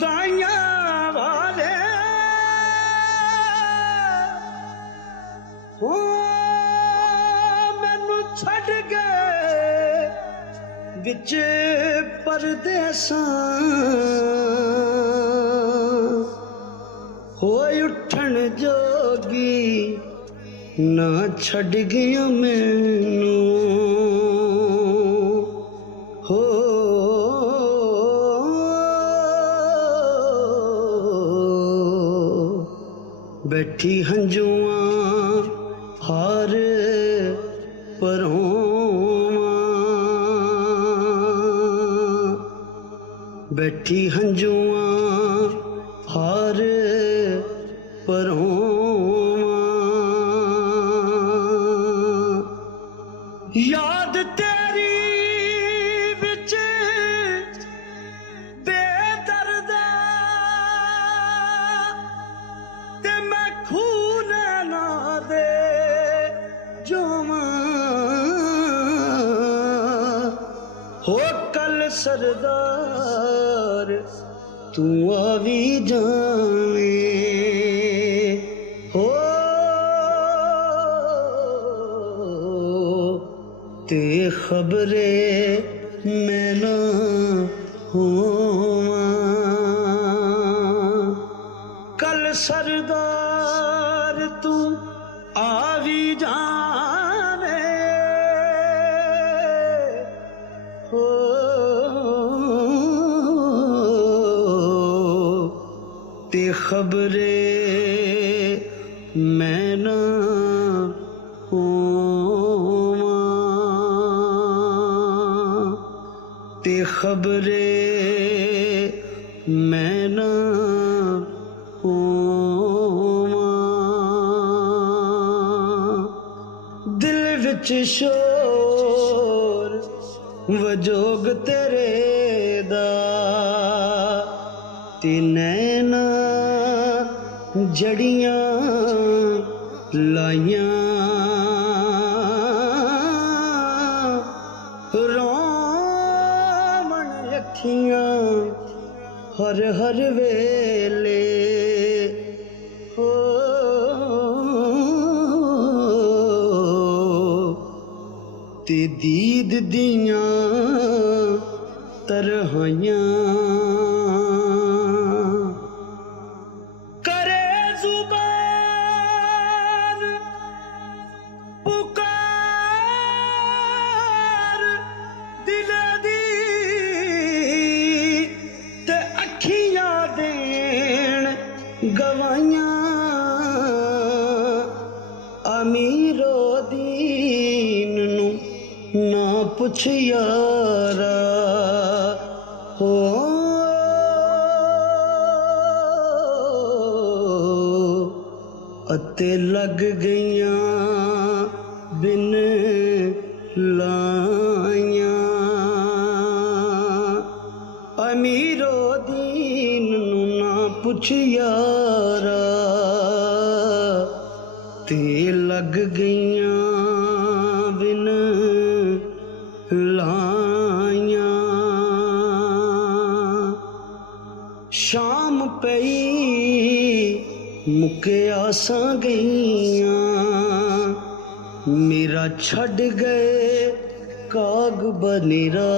जुदाइयां वाले हो मैनू छड़ गए विच परदेसां होए उठन जोगी ना छड़ गया मैनू हो बैठी हंजुआं हार परों बैठी हंजुआं हार परों याद तेरी विच बेदर्द ते मैं खून ना दे जोवां हो कल सरदार तू आवी जाने हो ते खबरे मैं ना होवां कल सरदार तू आवी जाने हो ते खबरे मैं ना होवां ते खबरे मैं ना होवां दिल विच शोर वजोग तेरे दा ते नैना जड़ियां लाइयां रोमन अखियां हर हर वेले हो ते दीद दियां तरहाइयां करे जुबान पुकार दिल दी ते अखियां देन गवाइयां अमीरो दीन नू ना पुछ यारा हो अते लग गईयां बिन लाइयां अमीरो दीन नू ना पुछ यारा ते लग गईयां बिन लाइयां शाम पई मुके आसां गईयां मेरा छड़ गए काग बनेरा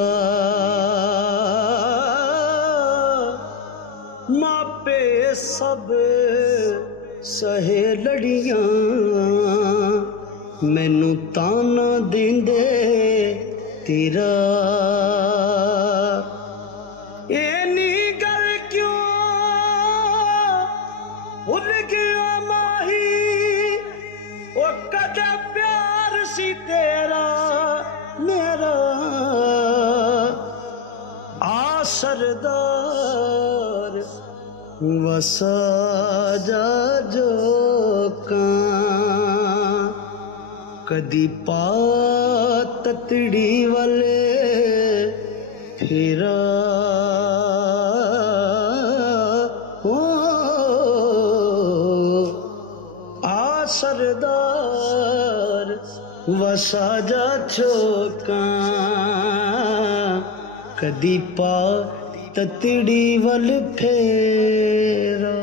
मापे सब सहे लड़ियां मैनू ताना देंदे तेरा एनी गल क्यों भुल गया माही ओ कदा प्यार सी तेरा मेरा आ सरदार वसा जा जो कदी पा ततड़ी वाले फेरा हो आ सरदार वसा जा चौका कदी पा ਤਤੜੀ ਵੱਲ ਫੇਰਾ